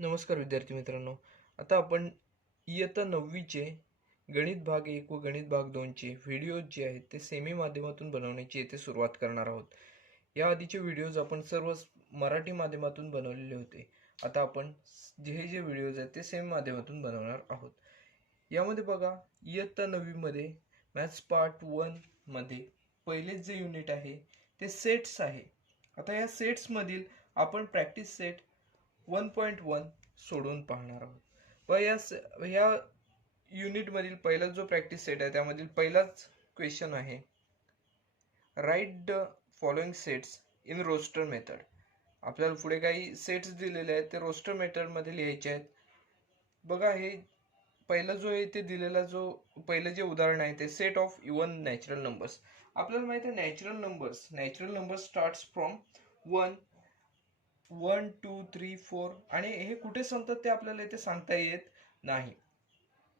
नमस्कार विद्यार्थी मित्रांनो. आता आपण इयत्ता 9वीचे गणित भाग 1 व गणित भाग 2चे व्हिडिओज जे आहेत ते सेमी माध्यमातून बनवण्याची येथे सुरुवात करणार आहोत. या आधीचे व्हिडिओज आपण सर्व मराठी माध्यमातून बनवलेले होते. आता आपण जे व्हिडिओज आहेत ते सेमी माध्यमातून बनवणार आहोत. यामध्ये बघा, इयत्ता 9वी मध्ये मॅथ्स पार्ट 1 मध्ये पहिले जे युनिट आहे ते सेट्स आहे. आता या सेट्स मधील आपण प्रॅक्टिस सेट 1.1 सोडून पाहणार आहोत. व या युनिट मधील पहिला जो प्रॅक्टिस सेट आहे त्यामधील पहिलाच क्वेश्चन आहे, write the following sets in roster method. आपल्याला पुढे काही सेट्स दिलेले आहेत ते रोस्टर मेथड मध्ये लिहायचे आहेत. बघा, हे पहिला जो आहे ते दिलेला जो पहिलं जे उदाहरण आहे ते set of even natural numbers. आपल्याला माहिती आहे नॅचरल नंबर्स स्टार्ट्स फ्रॉम 1 2 3 4 आणि हे कुठे संपतात ते आपल्याला इथे सांगता येत नाही.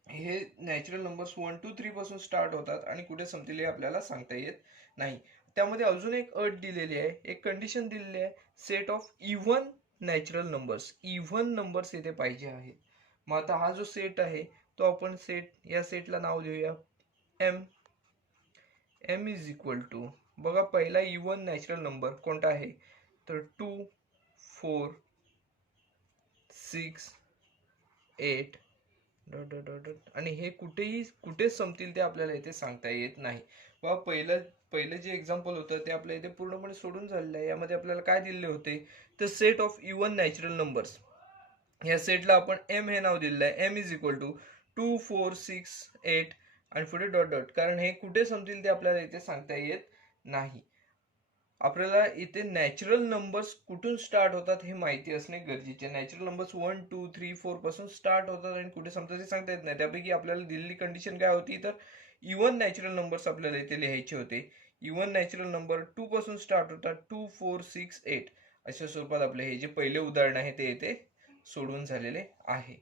हे नॅचरल नंबर्स 1 2 3 पासून स्टार्ट होतात आणि कुठे संपतील हे आपल्याला सांगता येत नाही. त्यामध्ये अजून एक अट दिलेली आहे, एक कंडिशन दिलेली आहे, set of even natural numbers इथे पाहिजे आहेत. मग आता हा जो सेट आहे तो आपण या सेटला नाव देऊया एम इज इक्वल टू, बघा पहिला इव्हन नॅचरल नंबर कोणता आहे तर 2 4 6 8 आणि हे कुठे संपतील ते आपल्याला इथे सांगता येत नाही. वा पहिलं जे एक्झाम्पल होतं ते आपल्या इथे पूर्णपणे सोडून झालेलं आहे. यामध्ये आपल्याला काय दिलेले होते तर set of even natural numbers. या सेटला आपण एम हे नाव दिलेलं आहे, एम इज इक्वल टू 2 4 6 8 आणि पुढे डॉट डॉट, कारण हे कुठे संपतील ते आपल्याला इथे सांगता येत नाही. आपल्याला इथे नॅचरल नंबर्स कुठून स्टार्ट होतात हे माहिती असणे गरजेचे. नॅचरल नंबर्स 1 2 3 4 पासून स्टार्ट होतात आणि कुठे संपतात ते सांगता येत नाही. त्यापैकी आपल्याला दिलेली कंडिशन काय होती तर इव्हन नॅचरल नंबर्स आपल्याला इथे लिहायचे होते. इव्हन नॅचरल नंबर 2 पासून स्टार्ट होतात, 2 4 6 8 अशा स्वरूपात आपले हे जे पहिले उदाहरण आहे ते इथे सोडवून झालेले आहे.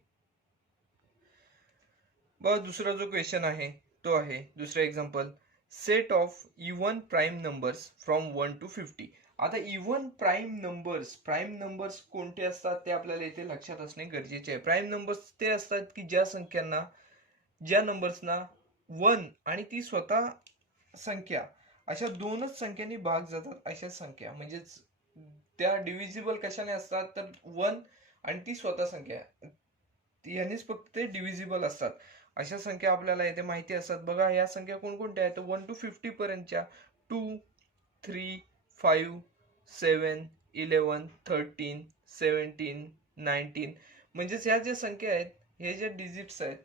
बघा, दुसरा जो क्वेश्चन आहे तो आहे दुसरा example, set of even prime numbers from 1 to 50. आता इव्हन प्राईम नंबर्स कोणते असतात ते आपल्याला इथे लक्षात असणे गरजेचे आहे. प्राईम नंबर्स ते असतात की ज्या नंबर्सना 1 आणि ती स्वतः संख्या अशा दोनच संख्यांनी भाग जातात अशा संख्या, म्हणजेच त्या डिव्हिजिबल कशाने असतात तर 1 आणि ती स्वतः संख्या यांनीच फक्त ते डिव्हिजिबल असतात. अशा संख्या आपल्याला इथे माहिती असतात. बघा, या संख्या कोणकोणत्या आहेत 1 to 50 पर्यंतच्या 2 3 5 7 11 13 17 19, म्हणजेच ह्या ज्या संख्या आहेत, हे जे डिजिट्स आहेत,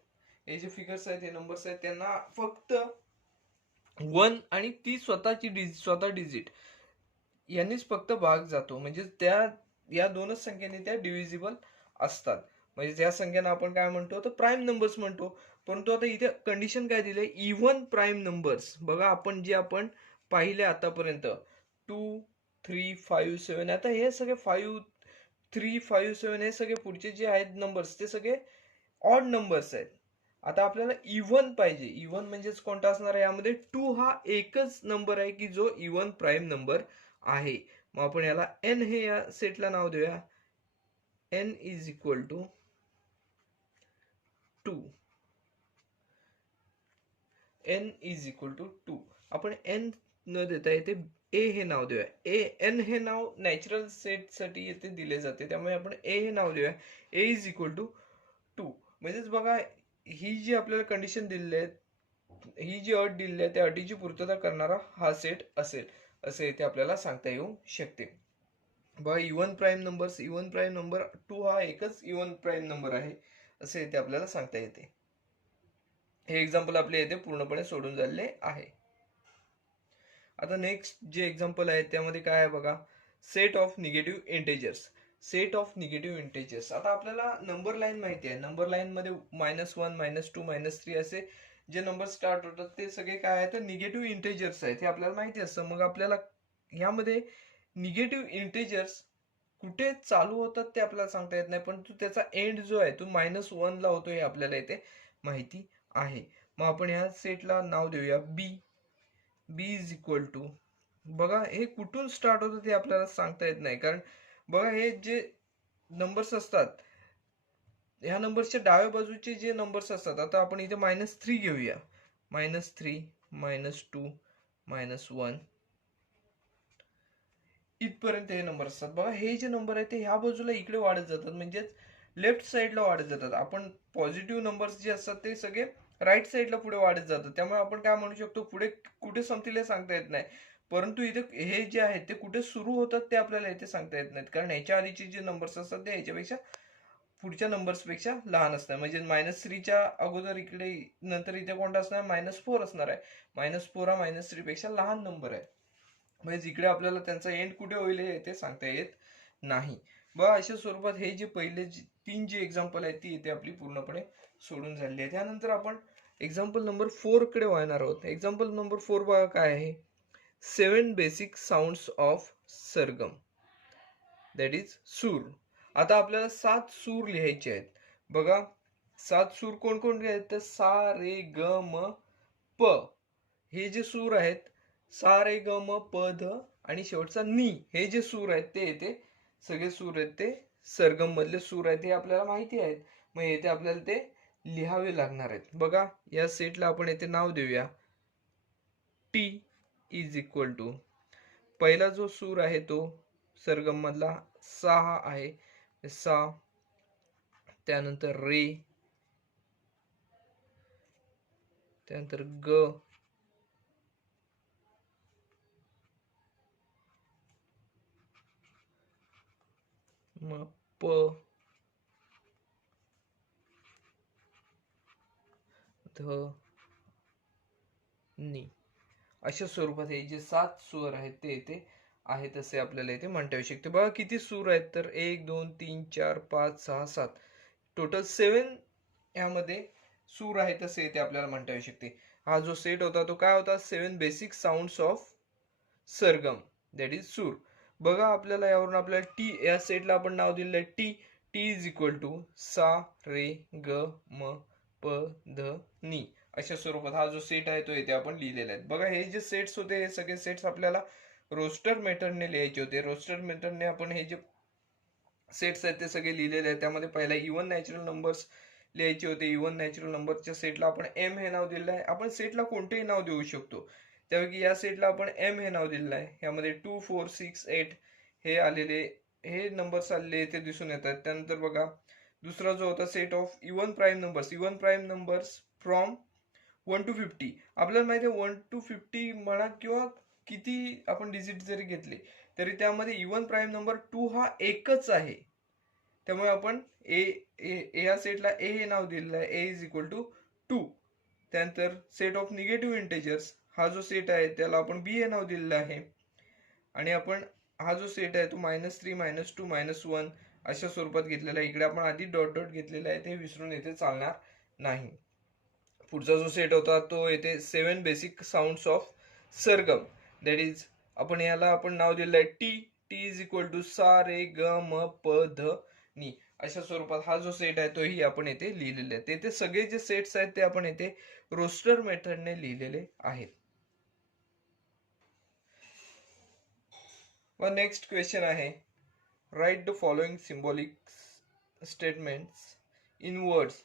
हे जे फिगर्स आहेत, हे नंबर्स आहेत, त्यांना फक्त 1 आणि ती स्वतः डिजिट यांनीच फक्त भाग जातो. म्हणजे या दोनच संख्येने त्या डिव्हिजिबल असतात. म्हणजे त्या संख्यांना आपण काय म्हणतो तर प्राईम नंबर्स म्हणतो. परंतु आता इथे कंडिशन काय दिले, इव्हन प्राईम नंबर्स. बघा, आपण पाहिले आतापर्यंत 2 3 5 7, आता हे सगळे 5 3 5 7 हे सगळे पुढचे जे आहेत नंबर्स ते सगळे ऑड नंबर्स आहेत. आता आपल्याला इव्हन पाहिजे. इव्हन म्हणजेच कोणता असणार आहे, यामध्ये 2 हा एकच नंबर आहे की जो इव्हन प्राईम नंबर आहे. मग आपण याला एन हे या सेटला नाव देऊया, N is equal to 2. N is equal to 2. आपण एन न देता येथे ए हे नाव देऊया. एन हे नाव नॅचरल सेट साठी येथे दिले जाते, त्यामुळे आपण ए हे नाव देऊया, ए इज इक्वल टू 2. म्हणजेच बघा, ही जी आपल्याला कंडिशन दिलेली आहे, ही जी अट दिलेली आहे त्या अटीची पूर्तता करणारा हा सेट असेल असे इथे आपल्याला सांगता येऊ शकते. बघा, इव्हन प्राईम नंबर 2 हा एकच इव्हन प्राईम नंबर आहे असे इथे आपल्याला सांगता येते. हे एक्झाम्पल आपले इथे पूर्णपणे सोडून झालेले आहे. आता नेक्स्ट जे एक्झाम्पल आहे त्यामध्ये काय आहे बघा, सेट ऑफ निगेटिव्ह इंटेजर्स. आता आपल्याला नंबर लाईन माहिती आहे. नंबर लाईन मध्ये -1 -2 -3 असे जे नंबर स्टार्ट होतात ते सगळे काय आहेत तर निगेटिव्ह इंटेजर्स आहेत, हे आपल्याला माहिती असतं. मग आपल्याला यामध्ये निगेटिव्ह इंटेजर्स कुठे चालू होतात ते आपल्याला सांगता येत नाही, परंतु त्याचा एंड जो आहे तो -1 ला होतो हे आपल्याला इथे माहिती आहे. मग आपण ह्या सेटला नाव देऊया बी इज इक्वल टू, बघा हे कुठून स्टार्ट होतं ते आपल्याला सांगता येत नाही, कारण बघा हे जे नंबर्स असतात ह्या नंबरच्या डाव्या बाजूचे जे नंबर्स असतात, आता आपण इथे -3 घेऊया. -3, -2, -1 इथपर्यंत हे नंबर असतात. बघा हे जे नंबर आहेत ते ह्या बाजूला इकडे वाढत जातात, म्हणजेच लेफ्ट साईडला वाढत जातात. आपण पॉझिटिव्ह नंबर्स जे असतात ते सगळे राईट साईडला पुढे वाढत जातात. त्यामुळे आपण काय म्हणू शकतो, पुढे कुठे संपतील हे सांगता येत नाही. परंतु इथे हे जे आहेत ते कुठे सुरू होतात ते आपल्याला इथे सांगता येत नाहीत, कारण ह्याच्या आधीचे जे नंबर्स असतात ते ह्याच्यापेक्षा पुढच्या नंबर्स पेक्षा लहान असणार. म्हणजे -3च्या अगोदर इकडे नंतर इथे कोणता असणार, -4 असणार आहे. -4 हा -3 पेक्षा लहान नंबर आहे. म्हणजे इकडे आपल्याला त्यांचा एंड कुठे होईल हे ते सांगता येत नाही. बघा अशा स्वरूपात हे जे पहिले 3 जे एक्झाम्पल आहेत ती इथे आपली पूर्णपणे सोडून झालेली आहे. त्यानंतर आपण एक्झाम्पल नंबर 4 कडे वळणार आहोत. एक्झाम्पल नंबर 4 बघा काय आहे. 7 basic sounds of sargam, that is सूर. आता आपल्याला 7 सूर लिहायचे आहेत. बघा 7 सूर कोण कोण आहेत, तर सा रे ग म प. हे जे सूर आहेत सा रे ग म प ध आणि शेवटचा नी, हे जे सूर आहेत ते येते सगळे सूर आहेत ते सरगम मधले सूर आहेत, हे आपल्याला माहिती आहेत. मग येथे आपल्याला ते लिहावे लागणार आहेत. बघा या सेटला आपण येथे नाव देऊया टी इज इक्वल टू, पहिला जो सूर आहे तो सरगम मधला सा हा आहे, सा. त्यानंतर रे, त्यानंतर ग, मग प, ध, नी. अशा स्वरूपात हे जे 7 सूर आहेत ते इथे आहेत असे आपल्याला इथे म्हणता येऊ शकते. बघा किती सूर आहेत, तर 1 2 3 4 5 6 7, टोटल 7 यामध्ये सूर आहेत असे इथे आपल्याला म्हणता येऊ शकते. हा जो सेट होता तो काय होता, 7 basic sounds of sargam, that is सूर. बघा आपल्याला यावरून आपल्याला टी या सेटला आपण नाव दिलेलं आहे T. T is equal to सा रे ग म प ध नी. अशा स्वरूपात हा जो सेट आहे तो इथे आपण लिहिलेला आहे. बघा हे जे सेट्स होते हे सगळे सेट्स आपल्याला रोस्टर मेथडने लिहायचे होते. रोस्टर मेथडने आपण हे जे सेट्स आहेत ते सगळे लिहिलेले आहेत. त्यामध्ये पहिला इव्हन नॅचरल नंबर्स लिहायचे होते. इव्हन नॅचरल नंबरच्या सेटला आपण एम हे नाव दिलेलं आहे. आपण सेटला कोणतेही नाव देऊ शकतो, त्यापैकी या सेटला आपण एम हे नाव दिलेलं आहे. यामध्ये 2 4 6 8 हे आलेले हे नंबर्स आलेले ते दिसून येतात. त्यानंतर बघा दुसरा जो होता set of even prime numbers, even prime numbers from 1 to 50. आपल्याला माहिती आहे 1 to 50 म्हणा किंवा किती आपण डिजिट जरी घेतले तरी त्यामध्ये इव्हन प्राईम नंबर 2 हा एकच आहे. त्यामुळे आपण ए या सेटला ए हे नाव दिलेलं आहे. ए इज इक्वल टू 2. त्यानंतर सेट ऑफ निगेटिव्ह इंटेजर्स हा जो सेट आहे त्याला आपण बी हे नाव दिलेलं आहे. आणि आपण हा जो सेट आहे तो -3 -2 -1 अशा स्वरूपात घेतलेला आहे. इकडे आपण आधी डॉट डॉट घेतलेला आहे, ते विसरून येथे चालणार नाही. पुढचा जो सेट होता तो येथे 7 basic sounds of sargam, that is आपण याला आपण नाव दिलेलं आहे T. T is equal to सा रे ग म प ध नी. अशा स्वरूपात हा जो सेट आहे तोही आपण येथे लिहिलेले आहे. तेथे सगळे जे सेट्स आहेत ते आपण येथे रोस्टर मेथडने लिहिलेले आहेत. व नेक्स्ट क्वेश्चन आहे, write the following symbolic statements in words.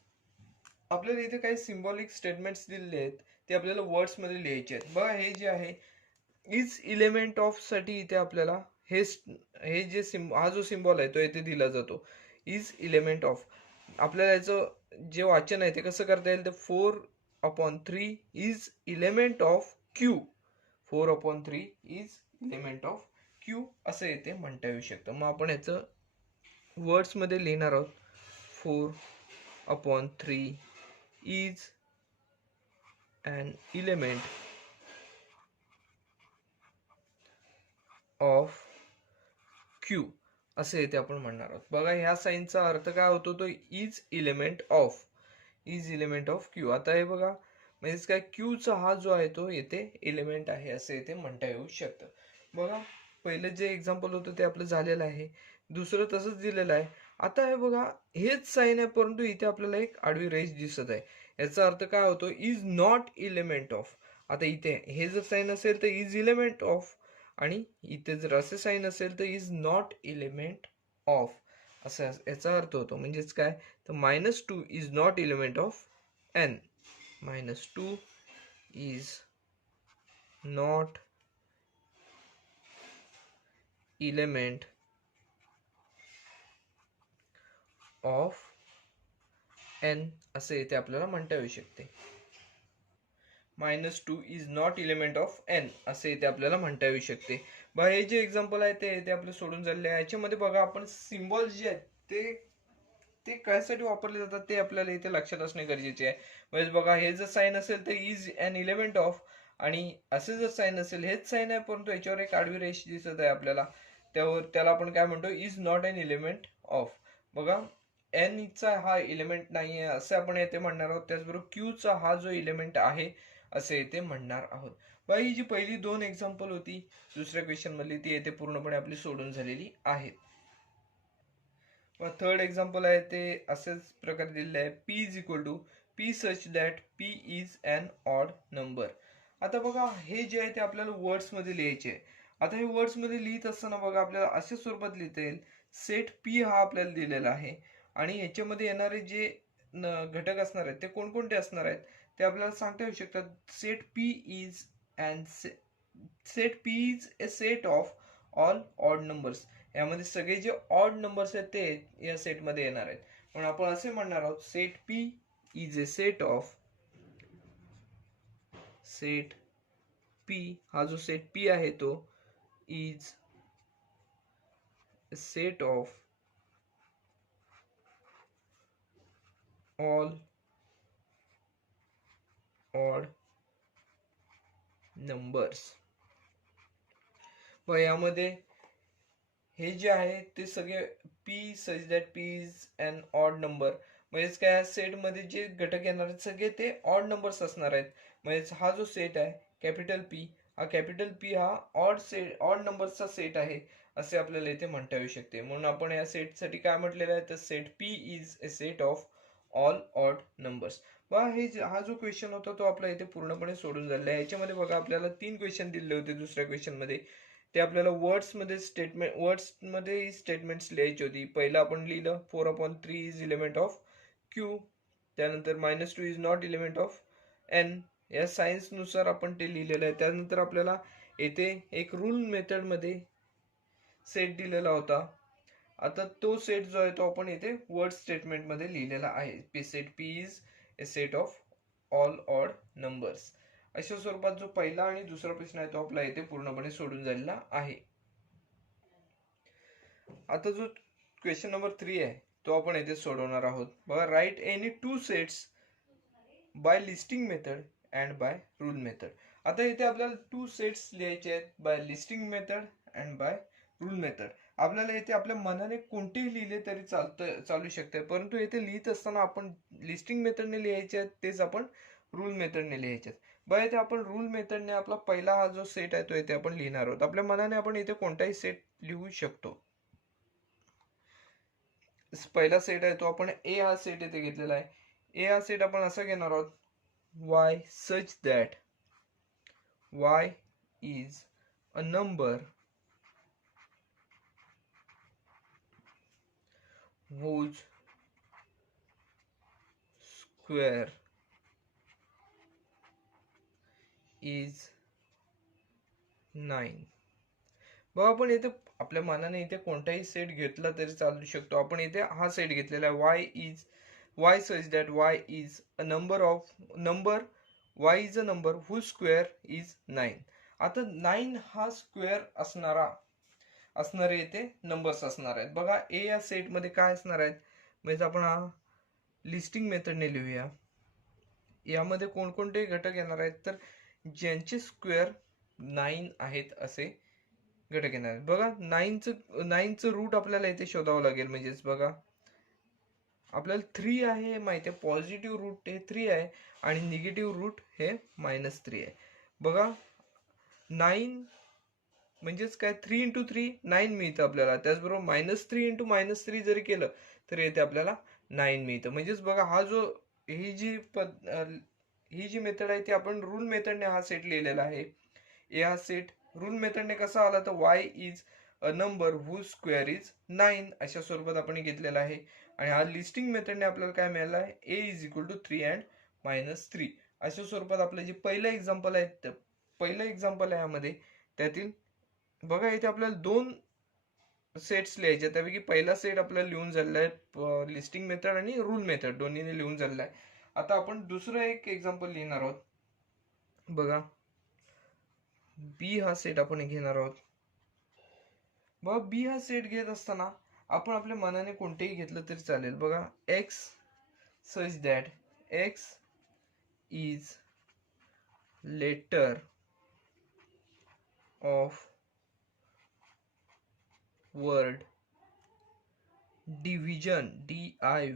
आपल्याला इथे काही सिम्बॉलिक स्टेटमेंट्स दिलेले आहेत ते आपल्याला वर्ड्स मध्ये लिहायचे आहेत. बघा हे जे आहे इज इलेमेंट ऑफ साठी इथे आपल्याला हे जे हा जो सिम्बॉल आहे तो इथे दिला जातो, इज इलेमेंट ऑफ. आपल्याला याचं जे वाचन आहे ते कसं करता येईल, तर 4/3 is element of Q. 4/3 is element of Q असं इथे म्हणता येऊ शकतं. मग आपण याचं वर्ड्स मध्ये लिहिणार आहोत. 4/3 is an element of Q असे इथे आपण म्हणणार आहोत. बघा ह्या साइनचा अर्थ काय होतो, तो is element of, is element of Q. आता हे बघा म्हणजे काय, क्यूचा हा जो आहे तो येथे एलिमेंट आहे असे इथे म्हणता येऊ शकतं. बघा पहिलं जे एक्झाम्पल होतं ते आपलं झालेलं आहे, दुसरं तसंच दिलेलं आहे. आता हे बघा हेच साइन आहे परंतु इथे आपल्याला एक आडवी रेष दिसत आहे. याचा अर्थ काय होतो, इज नॉट इलेमेंट ऑफ. आता इथे हे जर साइन असेल तर इज इलेमेंट ऑफ, आणि इथे जर असे साइन असेल तर इज नॉट इलेमेंट ऑफ असं याचा अर्थ होतो. म्हणजेच काय, तर -2 is not element of n. -2 is not element of n असे इथे आपल्याला म्हणता येऊ शकते. -2 is not element of n असे इथे आपल्याला म्हणता येऊ शकते. बघा हे जे एक्झाम्पल आहे ते आपलं सोडून झालेले आहे. याच्यामध्ये बघा आपण सिम्बॉल जे आहेत ते ते कशासाठी वापरले जातात ते आपल्याला इथे लक्षात असणे गरजेचे आहे. म्हणजे बघा हे जर साईन असेल तर इज अन एलिमेंट ऑफ, आणि असे जर साईन असेल हेच साईन आहे परंतु याच्यावर एक आडवी रेष दिसत आहे आपल्याला, त्याला आपण काय म्हणतो, is not an element of. बघा एन चा हा एलिमेंट नाहीये असे आपण येथे म्हणणार आहोत. त्याचबरोबर क्यू चा हा जो एलिमेंट आहे असे येथे म्हणणार आहोत. बघा ही जी पहिली दोन एक्झाम्पल होती दुसऱ्या क्वेश्चन मधली ती येथे पूर्णपणे आपली सोडून झालेली आहेत. थर्ड एक्झाम्पल आहे ते असेच प्रकारे दिलेले आहे, P is equal to P such that P is an odd number. आता बघा हे जे आहे ते आपल्याला वर्ड्स मध्ये लिहायचे आहे. आता हे वर्ड्स मध्ये लिहित असताना बघा आपल्याला अशा स्वरूपात लिहिता येईल, सेट पी हा आपल्याला दिलेला आहे आणि याच्यामध्ये येणारे जे घटक असणार आहेत ते कोणकोणते असणार आहेत ते आपल्याला सांगता येऊ शकतात. Set P is and set P is a set of all odd numbers. यामध्ये सगळे जे ऑड नंबर्स आहेत ते या सेट मध्ये येणार आहेत. म्हणून आपण असे म्हणणार आहोत, set P is a set of, set P हा जो सेट पी आहे तो is set of all odd numbers. व यामध्ये हे जे आहे ते सगळे P such that P is an odd number, म्हणजेच काय सेट मध्ये जे घटक येणार आहेत सगळे ते ऑड नंबर्स असणार आहेत. म्हणजेच हा जो सेट आहे कॅपिटल पी हा ऑड नंबरचा सेट आहे असे आपल्याला इथे म्हणता येऊ शकते. म्हणून आपण या सेट साठी काय म्हटलेलं आहे तर set P is a set of all odd numbers. हा जो क्वेश्चन होता तो आपला इथे पूर्णपणे सोडून झालेला आहे. याच्यामध्ये बघा आपल्याला 3 क्वेश्चन दिले होते दुसऱ्या क्वेश्चन मध्ये. ते आपल्याला वर्ड्स मध्ये स्टेटमेंट्स लिहायची होती. पहिलं आपण लिहिलं 4/3 इज एलिमेंट ऑफ क्यू, त्यानंतर -2 is not element of N, या सायन्स नुसार आपण ते लिहिलेलं आहे. त्यानंतर आपल्याला येथे एक रूल मेथड मध्ये सेट दिलेला होता. आता तो सेट जो आहे तो आपण येथे वर्ड स्टेटमेंट मध्ये लिहिलेला आहे. Set P is a set of all odd numbers. अशा स्वरूपात जो पहिला आणि दुसरा प्रश्न आहे तो आपला येथे पूर्णपणे सोडून झालेला आहे. आता जो क्वेश्चन नंबर 3 आहे तो आपण येथे सोडवणार आहोत. बघा, write any 2 sets by listing method and by rule method. आता इथे आपल्याला 2 सेट्स लिहायचे आहेत by listing method and by rule method. आपल्याला इथे आपल्या मनाने कोणतेही लिहिले तरी चालू शकते, परंतु इथे लिहित असताना आपण लिस्टिंग मेथडने लिहायचे आहेत तेच आपण रूल मेथडने लिहायचे आहेत. बघा इथे आपण रूल मेथडने आपला पहिला हा जो सेट आहे तो इथे आपण लिहिणार आहोत. आपल्या मनाने आपण इथे कोणताही सेट लिहू शकतो. पहिला सेट आहे तो आपण ए हा सेट इथे घेतलेला आहे. ए हा सेट आपण असा घेणार आहोत, Y such that Y is a number whose square is 9. बघा आपण इथे आपल्या मनाने इथे कोणताही सेट घेतला तरी चालू शकतो. आपण इथे हा सेट घेतलेला आहे, Y such that Y is a number Y is a number whose square is 9. आता 9 हा स्क्वेअर असणारे इथे नंबर्स असणार आहेत. बघा ए या सेट मध्ये काय असणार आहेत, म्हणजे आपण हा लिस्टिंग मेथडने लिहूया. यामध्ये कोणकोणते घटक येणार आहेत तर ज्यांचे स्क्वेअर 9 आहेत असे घटक येणार आहेत. बघा 9चं रूट आपल्याला इथे शोधावं लागेल. म्हणजेच बघा आपल्याला 3 आहे हे माहिती आहे, पॉझिटिव्ह रूट हे 3 आहे आणि निगेटिव्ह रूट हे -3 आहे. बघा 9 म्हणजेच काय 3 × 3 9 मिळतं आपल्याला. त्याचबरोबर -3 × -3 जरी केलं तर येथे आपल्याला 9 मिळतं. म्हणजेच बघा हा जो ही जी मेथड आहे ती आपण रूल मेथडने हा सेट लिहिलेला आहे. हा सेट रूल मेथडने कसा आला तर Y is a number whose square is 9 अशा स्वरूपात आपण घेतलेला आहे. आणि हा लिस्टिंग मेथडने आपल्याला काय मिळालं आहे, ए इज इक्वल टू 3 अँड -3 अशा स्वरूपात आपलं जे पहिलं एक्झाम्पल आहे, पहिलं एक्झाम्पल आहे यामध्ये, त्यातील बघा इथे आपल्याला दोन सेट्स लिहायचे. त्यापैकी पहिला सेट आपल्याला लिहून झालेला आहे लिस्टिंग मेथड आणि रूल मेथड दोन्हीने लिहून झालेला आहे. आता आपण दुसरं एक एक्झाम्पल लिहिणार आहोत. बघा बी हा सेट आपण घेणार आहोत. बघा बी हा सेट घेत असताना आपण आपल्या मनाने कोणतेही घेतलं तरी चालेल. बघा X such that x is letter of word division DIVISION.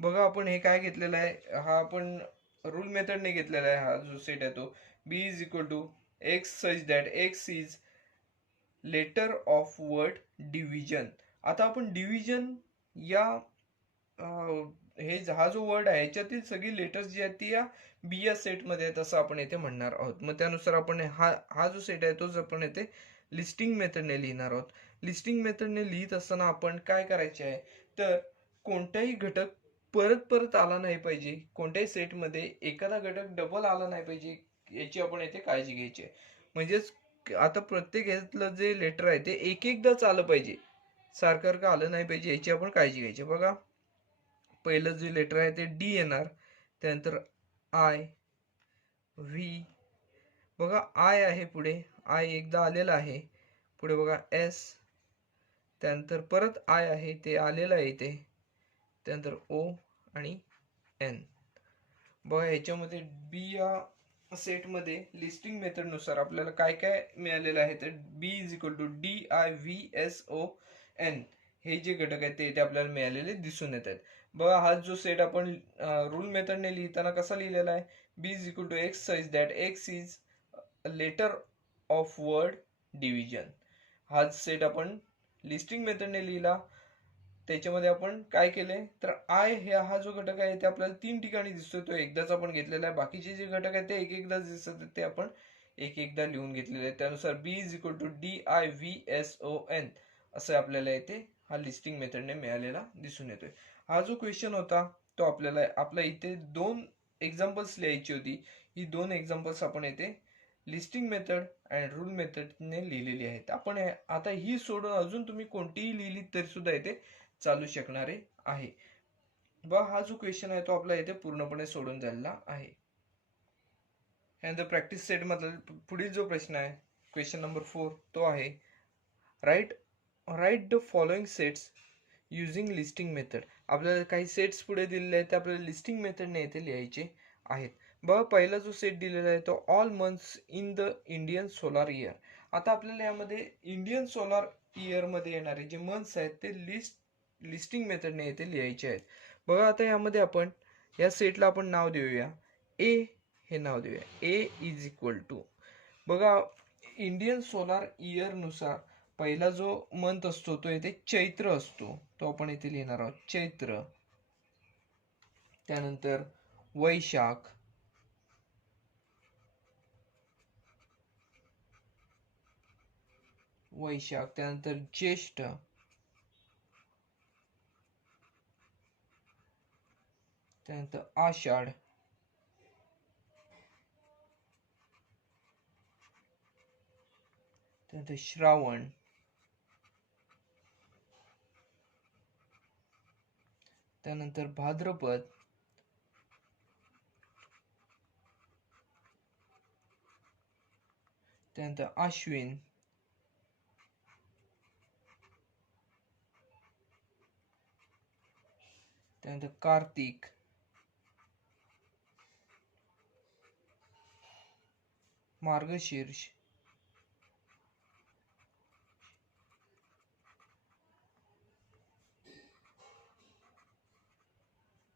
बघा आपण हे काय घेतलेलं आहे, हा आपण रूल मेथडने घेतलेला आहे. हा जो सेट आहे तो B is equal to x such that x is letter of word division. आता आपण डिव्हिजन या हे हा जो वर्ड आहे याच्यातील सगळी लेटर्स जी आहेत ती या बी या सेटमध्ये आहेत असं आपण येथे म्हणणार आहोत. मग त्यानुसार आपण हा जो सेट आहे तोच आपण येथे लिस्टिंग मेथडने लिहिणार आहोत. लिस्टिंग मेथडने लिहित असताना आपण काय करायचे आहे, तर कोणताही घटक परत परत आला नाही पाहिजे, कोणत्याही सेटमध्ये एखादा घटक डबल आला नाही पाहिजे याची आपण येथे काळजी घ्यायची आहे. म्हणजेच आता प्रत्येक ह्यातलं जे लेटर आहे ते एक एकदाच आलं पाहिजे, सारखं आलं नाही पाहिजे याची आपण काळजी घ्यायची. बघा पहिलं जे लेटर आहे ते डी येणार, त्यानंतर आय व्ही, बघा आय आहे पुढे, आय एकदा आलेला आहे. पुढे बघा एस, त्यानंतर परत आय आहे ते आलेलं आहे इथे, त्यानंतर ओ आणि एन. बघा ह्याच्यामध्ये बी या सेटमध्ये लिस्टिंग मेथडनुसार आपल्याला काय काय मिळालेलं आहे, तर B is equal to DIVSON हे जे घटक आहेत ते आपल्याला मिळालेले दिसून येत आहेत. बघा हा जो सेट आपण रूल मेथडने लिहिताना कसा लिहिलेला आहे, B is equal to x such that x is letter of word division. हा सेट आपण लिस्टिंग मेथडने लिहिला. त्याच्यामध्ये आपण काय केले, तर आय हा जो घटक आहे ते आपल्याला 3 ठिकाणी दिसतोय, तो एकदाच आपण घेतलेला आहे. बाकीचे जे घटक आहेत ते एक एकदाच दिसत ते आपण एक एकदा लिहून घेतलेले आहे. त्यानुसार बी इज इक्वल टू DIVSON असं आपल्याला इथे हा लिस्टिंग मेथडने मिळालेला दिसून येतोय. हा जो क्वेश्चन होता तो आपल्या इथे 2 एक्झाम्पल्स लिहायची होती. ही 2 एक्झाम्पल्स आपण इथे लिस्टिंग मेथड अँड रूल मेथडने लिहिलेली आहेत. आपण आता ही सोडून अजून तुम्ही कोणतीही लिहिली तरी सुद्धा इथे चालू शकणारे आहे. हा जो क्वेश्चन आहे तो आपला इथे पूर्णपणे सोडून झालेला आहे. त्यानंतर प्रॅक्टिस सेट मधील पुढील जो प्रश्न आहे, क्वेश्चन नंबर 4, तो आहे write the following sets using listing method. आपल्याला काही सेट्स पुढे दिलेले आहेत ते आपल्याला लिस्टिंग मेथडने इथे लिहायचे आहेत. बघा पहिला जो सेट दिलेला आहे तो all months in the Indian solar year. आता आपल्याला यामध्ये इंडियन सोलार इयर मध्ये येणारे जे मंथ्स आहेत ते लिस्टिंग मेथडने इथे लिहायचे आहेत. बघा आता यामध्ये आपण या सेटला आपण नाव देऊया ए, हे नाव देऊया ए इज इक्वल टू, बघा इंडियन सोलार इयर नुसार पहिला जो मंथ असतो तो इथे चैत्र असतो, तो आपण इथे लिहिणार आहोत चैत्र. त्यानंतर वैशाख, त्यानंतर ज्येष्ठ, त्यानंतर आषाढ, त्यानंतर श्रावण, त्यानंतर भाद्रपद, त्यानंतर आश्विन, त्यानंतर कार्तिक, मार्गशीर्ष,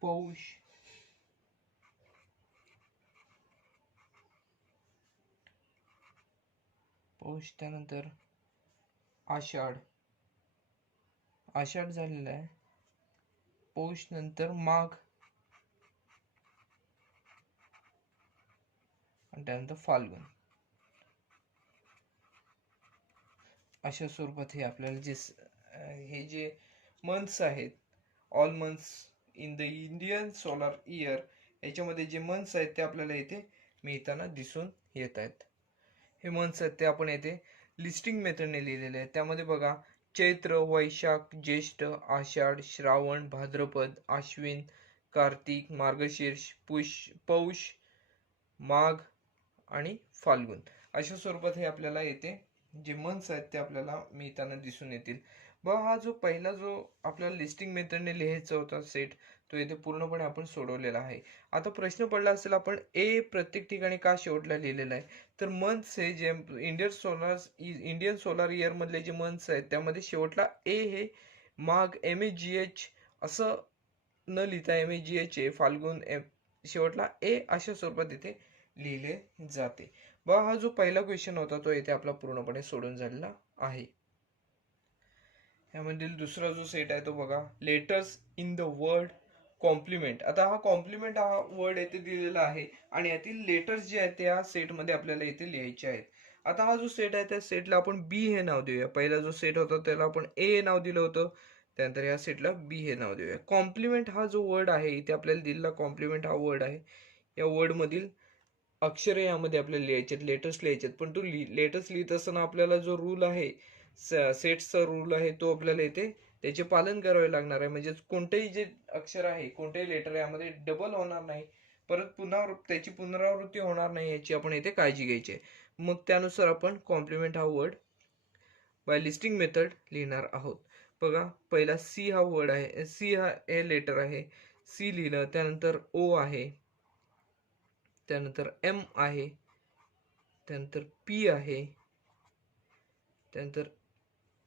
पौष, त्यानंतर आषाढ झालेला आहे. पौष नंतर माघ आणि त्यानंतर फाल्गुन. अशा स्वरूपात हे आपल्याला हे जे मंथ्स आहेत, all months in the Indian solar year, याच्यामध्ये जे मंथ्स आहेत ते आपल्याला इथे मिळताना दिसून येत आहेत. हे मंथ्स आहेत ते आपण येथे लिस्टिंग मेथडने लिहिलेले आहेत. त्यामध्ये बघा, चैत्र, वैशाख, ज्येष्ठ, आषाढ, श्रावण, भाद्रपद, आश्विन, कार्तिक, मार्गशीर्ष, पौष, माघ आणि फाल्गुन. अशा स्वरूपात हे आपल्याला येथे जे मंथ्स आहेत ते आपल्याला मिळताना दिसून येतील. हा जो पहिला जो आपल्याला लिस्टिंग मेथडने लिहायचा होता सेट, तो इथे पूर्णपणे आपण सोडवलेला आहे. आता प्रश्न पडला असेल, आपण ए प्रत्येक ठिकाणी का शेवटला लिहिलेला आहे? तर मंथ्स हे जे इंडियन सोलार इयर मधले जे मंथ्स आहेत त्यामध्ये शेवटला ए हे माघ MAGH असं न लिहिता MAGH फाल्गुन शेवटला ए अशा स्वरूपात इथे लिहिले जाते. हा जो पहिला क्वेश्चन होता तो इथे आपला पूर्णपणे सोडून झालेला आहे. यामधील दुसरा जो सेट आहे तो बघा, letters in the word complement. आता हा कॉम्प्लिमेंट हा वर्ड येथे दिलेला आहे आणि यातील लेटर्स जे आहेत त्या सेटमध्ये आपल्याला इथे लिहायचे आहेत. आता हा जो सेट आहे त्या सेटला आपण बी हे नाव देऊया. पहिला जो सेट होता त्याला आपण ए हे नाव दिलं होतं, त्यानंतर या सेटला बी हे नाव देऊया. कॉम्प्लिमेंट हा जो वर्ड आहे इथे आपल्याला दिलेला कॉम्प्लिमेंट हा वर्ड आहे. या वर्ड मधील अक्षरे यामध्ये आपल्याला लिहायचे, लेटर्स लिहायचे. पण तो लेटर्स लिहित असताना आपल्याला जो रूल आहे, सेट्सचा रूल आहे, तो आपल्याला इथे त्याचे पालन करावे लागणार आहे. म्हणजे कोणतेही जे अक्षर आहे, कोणतेही लेटर यामध्ये डबल होणार नाही, परत पुन्हा त्याची पुनरावृत्ती होणार नाही, याची आपण इथे काळजी घ्यायची आहे. मग त्यानुसार आपण कॉम्प्लिमेंट हा वर्ड बाय लिस्टिंग मेथड लिहिणार आहोत. बघा, पहिला सी हा वर्ड आहे, सी हा हे लेटर आहे, सी लिहिलं. त्यानंतर ओ आहे, त्यानंतर एम आहे, त्यानंतर पी आहे, त्यानंतर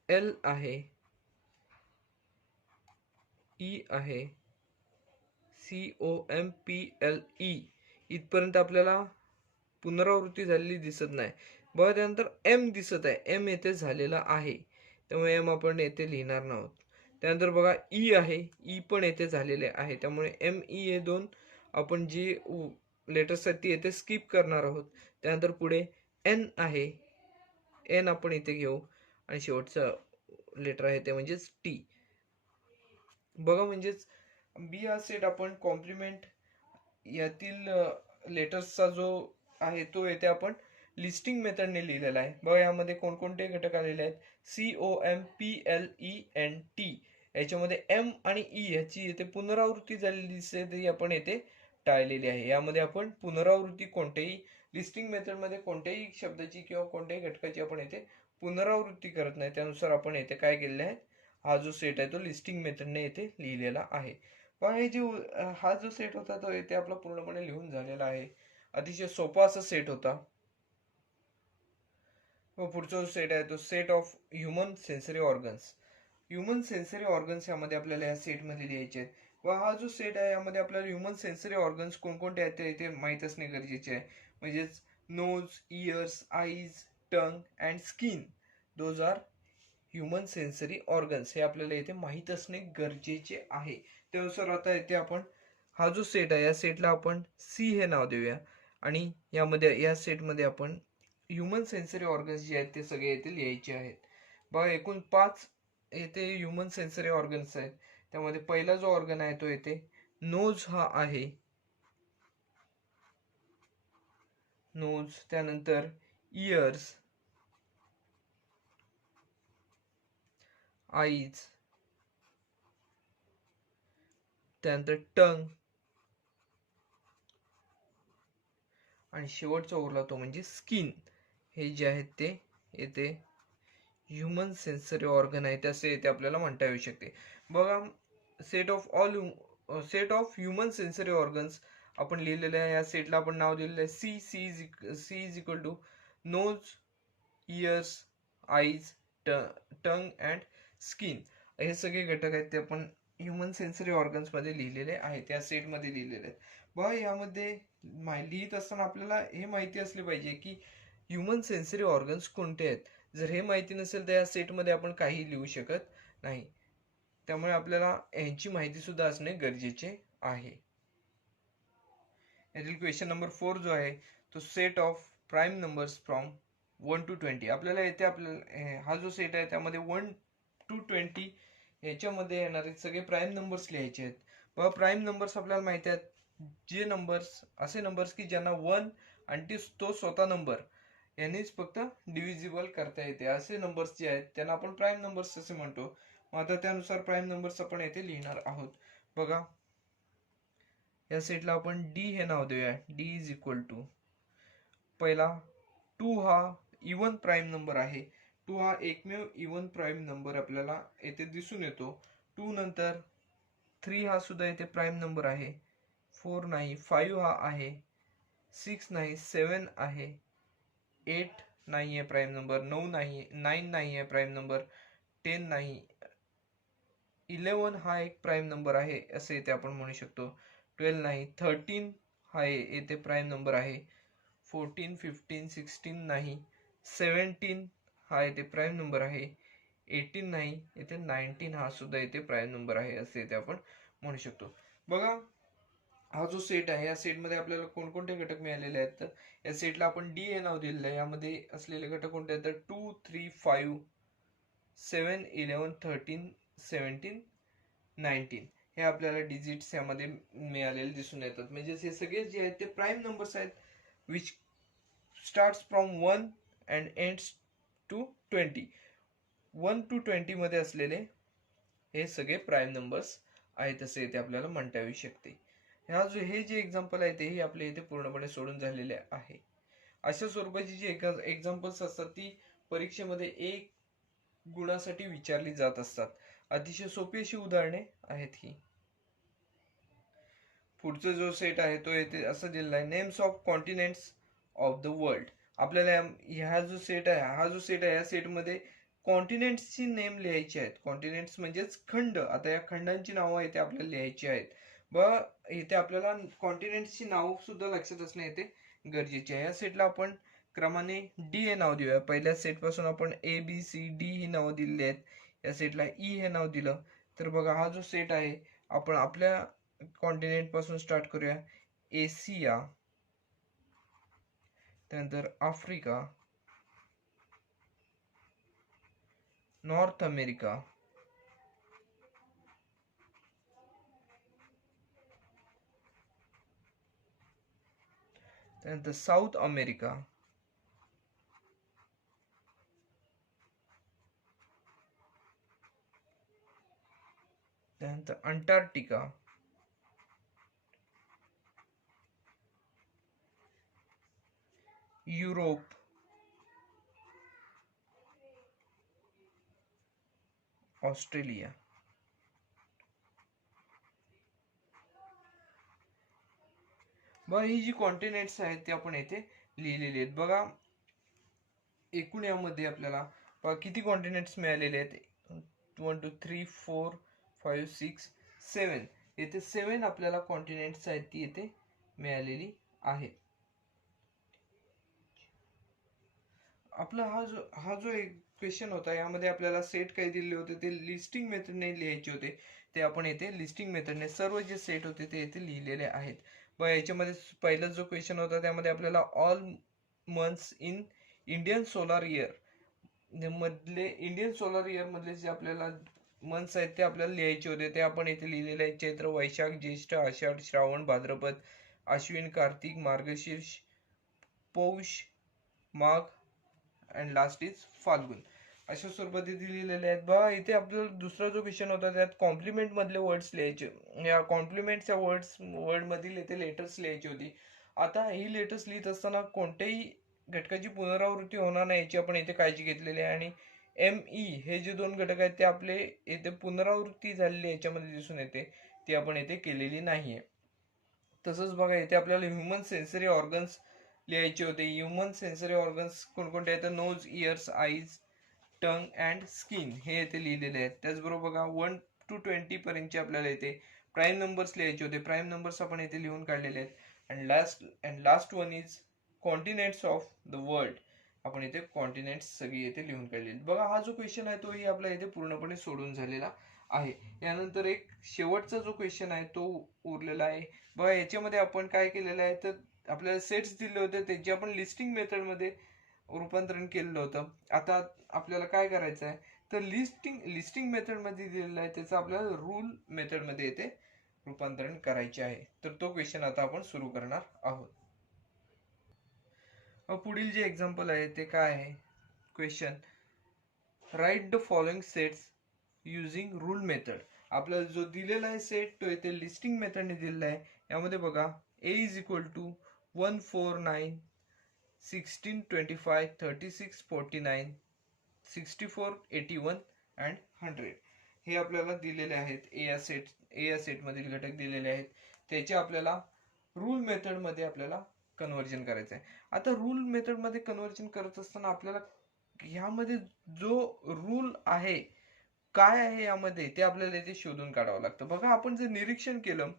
एल आहे, ई आहे, COMPLE. इथपर्यंत आपल्याला पुनरावृत्ती झालेली दिसत नाही. बघा, त्यानंतर एम दिसत आहे, एम येथे झालेला आहे, त्यामुळे एम आपण येथे लिहिणार नाहोत. त्यानंतर बघा ई आहे, ई पण येथे झालेले आहे, त्यामुळे ME हे दोन आपण जी लेटर्स आहेत ती येथे स्किप करणार आहोत. त्यानंतर पुढे एन आहे, एन आपण इथे घेऊ आणि शेवटचं लेटर आहे ते म्हणजेच टी. बघा, म्हणजेच बी हा सेट आपण कॉम्प्लिमेंट यातील लेटर्सचा जो आहे तो येथे आपण लिस्टिंग मेथडने लिहिलेला आहे. बघा, यामध्ये कोणकोणते घटक आलेले आहेत, COMPLENT. याच्यामध्ये एम आणि ई याची येथे पुनरावृत्ती झालेली दिसते, ती आपण येथे टाळलेली आहे. यामध्ये आपण पुनरावृत्ती कोणत्याही लिस्टिंग मेथडमध्ये कोणत्याही शब्दाची किंवा कोणत्याही घटकाची आपण येथे पुनरावृत्ती करत नाही. त्यानुसार आपण येथे काय केलेले आहे, हा जो सेट आहे तो लिस्टिंग मेथडने येथे लिहिलेला आहे. पण हे जे हा जो सेट होता तो येथे आपला पूर्णपणे लिहून झालेला आहे. अतिशय सोपा असा सेट होता. व पुढचा जो सेट आहे तो set of human sensory organs. Human sensory organs यामध्ये आपल्याला या सेट मध्ये लिहायचे आहेत. व हा जो सेट आहे यामध्ये आपल्याला ह्युमन सेन्सरी ऑर्गन्स कोणकोणते आहेत ते इथे माहीत असणे गरजेचे आहे. म्हणजेच nose, ears, eyes, tongue and skin, those are human sensory organs. हे आपल्याला इथे माहीत असणे गरजेचे आहे. त्यानुसार आता इथे आपण हा जो सेट आहे या सेटला आपण सी हे नाव देऊया आणि यामध्ये या सेटमध्ये आपण ह्युमन सेन्सरी ऑर्गन्स जे आहेत ते सगळे येथे लिहायचे आहेत. बघा, एकूण 5 येथे ह्युमन सेन्सरी ऑर्गन्स आहेत. त्यामध्ये पहिला जो ऑर्गन आहे तो येथे नोज हा आहे, नोज. त्यानंतर इयर्स, आईज, त्यानंतर टंग आणि शेवटचा उरला तो म्हणजे स्किन. हे जे आहेत ते येथे ह्युमन सेन्सरी ऑर्गन आहे असे येथे आपल्याला म्हणता येऊ शकते. बघा, set of human sensory organs आपण लिहिलेले आहे. या सेटला आपण नाव दिलेलं आहे C is equal to nose, ears, eyes, tongue and skin. हे सगळे घटक आहेत ते आपण ह्युमन सेन्सरी ऑर्गन्स मध्ये लिहिलेले आहेत, या सेट मध्ये लिहिलेले आहेत. बघा, यामध्ये लिहित असताना आपल्याला हे माहिती असले पाहिजे की ह्युमन सेन्सरी ऑर्गन्स कोणते आहेत. जर हे माहिती नसेल तर या सेटमध्ये आपण काही लिहू शकत नाही. त्यामुळे आपल्याला यांची माहिती सुद्धा असणे गरजेचे आहे. यातील क्वेश्चन नंबर 4 जो आहे तो set of prime numbers from 1 to 20. आपल्याला येथे हा जो सेट आहे त्यामध्ये 1 to 20 याच्यामध्ये येणारे सगळे प्राईम नंबर्स लिहायचे आहेत. बघा प्राईम नंबर्स आपल्याला माहिती आहेत जे नंबर्स असे नंबर्स की ज्यांना 1 आणि तो स्वतः नंबर यांनीच फक्त डिव्हिजिबल करता येते असे नंबर्स जे आहेत त्यांना आपण प्राईम नंबर्स असे म्हणतो. मग आता त्यानुसार प्राईम नंबर्स आपण येथे लिहिणार आहोत. बघा या सेटला आपण डी हे नाव देऊया. डी इज इक्वल टू पहिला 2 हा इवन प्राईम नंबर आहे. 2 हा एकमेव इवन प्राईम नंबर आपल्याला येथे दिसून येतो. 2 नंतर 3 हा सुद्धा येथे प्राईम नंबर आहे. 4 नाही, 5 हा आहे, 6 नाही, 7 आहे, 8 नाही आहे प्राईम नंबर, 9 नाही, 9 नाही आहे प्राईम नंबर, 10 नाही, 11 हा एक प्राईम नंबर आहे असे इथे आपण म्हणू शकतो. 12 नाही, 13 हा येथे प्राईम नंबर आहे. 14, 15, 16 नाही, 17 हा येथे प्राईम नंबर आहे. 18 नाही, येथे 19 हा सुद्धा येथे प्राईम नंबर आहे असे इथे आपण म्हणू शकतो. बघा हा जो सेट आहे या सेटमध्ये आपल्याला कोणकोणते घटक मिळालेले आहेत तर या सेटला आपण डी हे नाव दिलेलं आहे. यामध्ये असलेले घटक कोणते आहेत तर 2, 3, 5, 7, 11, 13, 17, 19 हे आपल्याला डिजिट्स यामध्ये मिळालेले दिसून येतात. म्हणजे हे सगळे जे आहेत ते प्राईम नंबर्स आहेत which starts from 1 and ends to 20. 1 to 20 मध्ये असलेले हे सगळे प्राईम नंबर्स आहेत असे इथे आपल्याला म्हणता येऊ शकते. हे जे एक्झाम्पल आहे तेही आपल्या इथे पूर्णपणे सोडून झालेले आहे. अशा स्वरूपाची जी एक्झाम्पल्स असतात ती परीक्षेमध्ये 1 गुणासाठी विचारली जात असतात. अतिशय सोपी अशी उदाहरणे आहेत ही. पुढचा जो सेट आहे तो येथे असं दिलेला आहे names of continents of the world. आपल्याला हा जो सेट आहे या सेटमध्ये कॉन्टिनेंट्सची नेम लिहायची आहेत. कॉन्टिनेंट्स म्हणजेच खंड. आता या खंडांची नावं इथे आपल्याला लिहायची आहेत. इथे आपल्याला कॉन्टिनेंट्सची नाव सुद्धा लक्षात असणे इथे गरजेचे आहे. या सेटला आपण क्रमाने डी हे नाव देऊया. पहिल्या सेट पासून आपण ए बी सी डी ही नावं दिलेली आहेत. या सेटला ई हे नाव दिलं. तर बघा हा जो सेट आहे आपण आपल्या कॉन्टिनेंट पासून स्टार्ट करूया. एशिया, त्यानंतर आफ्रिका, नॉर्थ अमेरिका, त्यानंतर साऊथ अमेरिका, त्यानंतर अंटार्क्टिका, युरोप, ऑस्ट्रेलिया. बघा ही जी कॉन्टिनेंट्स आहेत ते आपण येथे लिहिलेली आहेत. बघा एकूण यामध्ये आपल्याला किती कॉन्टिनेंट्स मिळालेले आहेत. 1 2 3 4 5 6 7 येथे 7 आपल्याला कॉन्टिनेंट्स आहेत ती येथे मिळालेली आहेत. आपला हा जो एक क्वेश्चन होता यामध्ये आपल्याला सेट काही दिले होते ते लिस्टिंग मेथडने लिहायचे होते. ते आपण येथे लिस्टिंग मेथडने सर्व जे सेट होते ते येथे लिहिलेले आहेत. याच्यामध्ये पहिला जो क्वेश्चन होता त्यामध्ये आपल्याला all months in Indian solar year मधले जे आपल्याला मंथ्स आहेत ते आपल्याला लिहायचे होते. ते आपण येथे लिहिलेले आहेत. चैत्र, वैशाख, ज्येष्ठ, आषाढ, श्रावण, भाद्रपद, अश्विन, कार्तिक, मार्गशीर्ष, पौष, माघ अँड लास्ट इज फाल्गुन अशा स्वरूपात इथे लिहिलेले आहेत. बघा इथे आपल्याला दुसरा जो क्वेश्चन होता त्यात कॉम्प्लिमेंट मधले वर्ड्स लिहायचे. या कॉम्प्लिमेंटच्या वर्ड मधील इथे लेटर्स लिहायची होती. आता ही लेटर्स लिहित असताना कोणत्याही घटकाची पुनरावृत्ती होणार नाही याची आपण इथे काळजी घेतलेली आहे. आणि ME हे जे 2 घटक आहेत ते आपले इथे पुनरावृत्ती झालेली याच्यामध्ये दिसून येते ती आपण इथे केलेली नाहीये. तसंच बघा इथे आपल्याला ह्युमन सेन्सरी ऑर्गन्स लिहायचे होते. ह्युमन सेन्सरी ऑर्गन्स कोणकोणते आहेत तर nose, ears, eyes, tongue and skin हे इथे लिहिलेले आहेत. त्याचबरोबर बघा 1 to 20 पर्यंतचे आपल्याला इथे प्राईम नंबर्स लिहायचे होते. प्राईम नंबर्स आपण इथे लिहून काढलेले आहेत. And last one is continents of the world. आपण इथे कॉन्टिनेंट्स सगळी इथे लिहून काढलेली. बघा हा जो क्वेश्चन आहे तोही आपला इथे पूर्णपणे सोडून झालेला आहे. यानंतर एक शेवटचा जो क्वेश्चन आहे तो उरलेला आहे बघा. याच्यामध्ये आपण काय केलेलं आहे तर आपल्याला सेट्स दिले होते त्याचे आपण लिस्टिंग मेथड मध्ये रूपांतरण केलेलं होतं. आता आपल्याला काय करायचं आहे तर लिस्टिंग मेथड मध्ये दिलेलं आहे त्याचं आपल्याला रूल मेथड मध्ये येते रूपांतरण करायचे आहे. तर तो क्वेश्चन आता आपण सुरू करणार आहोत. पुढील जे एक्झाम्पल आहे ते काय आहे question, right the following sets using rule method. आपल्याला जो दिलेला आहे सेट तो येथे लिस्टिंग मेथडने दिलेला आहे. यामध्ये बघा ए इज इक्वल टू 149 16 25 36 49 64 81 अँड 100 हे आपल्याला दिलेले आहेत. ए या सेट मधील घटक दिलेले आहेत. त्याचे आपल्याला रूल मेथड मध्ये आपल्याला कन्वर्जन करायचं आहे. आता रूल मेथड मध्ये कन्वर्जन करत असताना आपल्याला ह्यामध्ये जो रूल आहे काय आहे यामध्ये ते आपल्याला इथे शोधून काढावं लागतं. बघा आपण जर निरीक्षण केलं